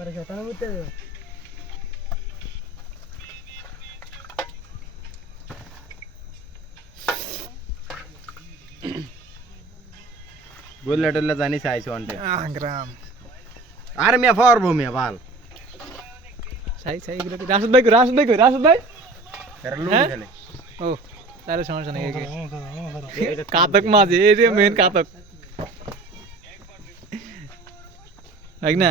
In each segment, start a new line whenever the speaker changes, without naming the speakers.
పరిగెత్తనబుతుంది బుల్లెట్ల
దాని సాయిసు అంటే ఆర్మీ ఫోర్ భూమి బాల్ సాయి సాయి గులకి రాసుద్
భాయ్ రాసుద్
భాయ్ రాసుద్
భాయ్ ఎర్లు గలే
ఓ సరే సమస్య లేదు కాతక్ మాది ఏది మెయిన్ కాతక్ లగ్నా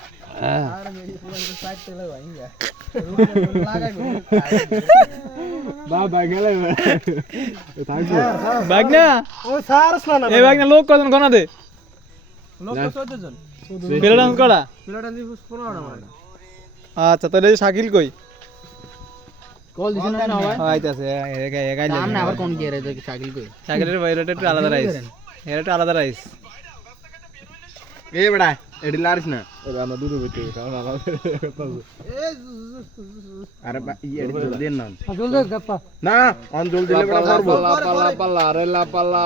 আচ্ছা তাহলে শাকিল কই
কল নাম কি শাকিল কই
শাকিলের বাইরেটা আলাদা রাইস এটা আলাদা রাইস
এ বড়া এডি লারিস না এ বান্দা দুধ বেটে না
জলদি
পালা
পালা পালা রে লা
পালা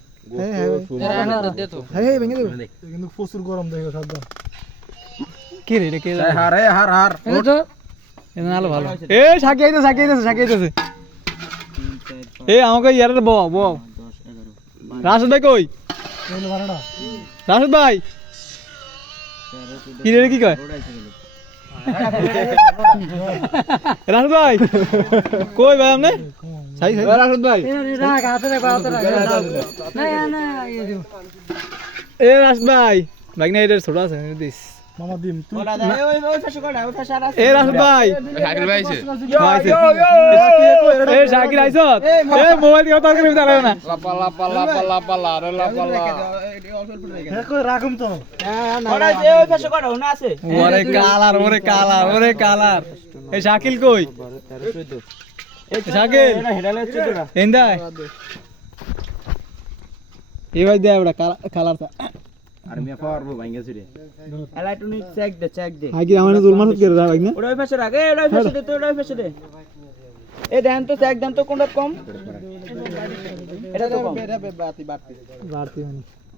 কিন্তু প্রচুর গরম দেখো সাবধান
কি রে কে
হার এ হার হার
এই তো
এটা নাহলে ভালো এ সাকি আইতেছে সাকি আইতেছে সাকি আইতেছে এ আমাকে ইয়ার বো বো রাশেদ ভাই কই রাশেদ ভাই কি রে কি কয় রাশেদ ভাই কই ভাই আপনি সাই সাই রাখুন ভাই এ রাস ভাই ভাগনা এর ছোট আছে দিস এ রাস ভাই
শাকিল ভাই
আছে এ
শাকিল
আইছো কালার ওরে কালার ওরে কালার এ শাকিল কই চেক দে
চেক দে।
আগে আমার জুল মারুত করে দাও ভাগনা।
ওড়াই ফাসে রাখ এ ওড়াই ফাসে দে তো ওড়াই চেক দেন তো কোনটা কম এটা বাড়তি বাড়তি
বাড়তি মানে।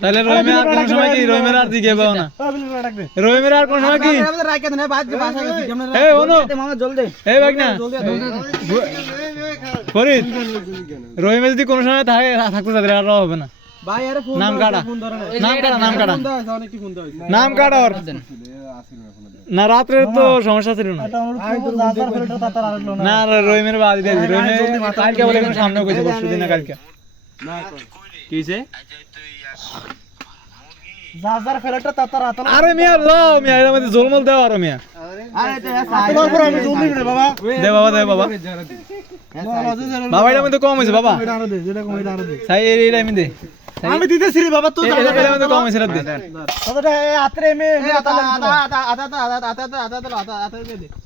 তাহলে রহিমের আর কোন সময় কি? রহিমের আর দিকে না? রহিমের আর কোন সময় কি? ভাগ না ফরিদ রহিমে যদি কোন সময় থাকে থাকতে আর হবে না। নাম নাম নাম না রাত্রে তো সমস্যা ছিল না।
না।
রহিমের বাদ বলে সামনে দিন কালকে।
কিছে
যার যার ফেলটা তার তার হাতে
আরে মিয়া লাও মিয়া এর মধ্যে জলমল দাও আর মিয়া
আরে এটা
তোমার পর আমি জলদি করে বাবা
দে বাবা দে বাবা বাবা এর মধ্যে কম হয়েছে বাবা
এটা আরও দে যেটা কম এটা আরও দে
সাই আমি দে
আমি দিতেছি রে বাবা তুই
এর মধ্যে কম দে
কতটা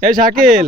এই শাকিল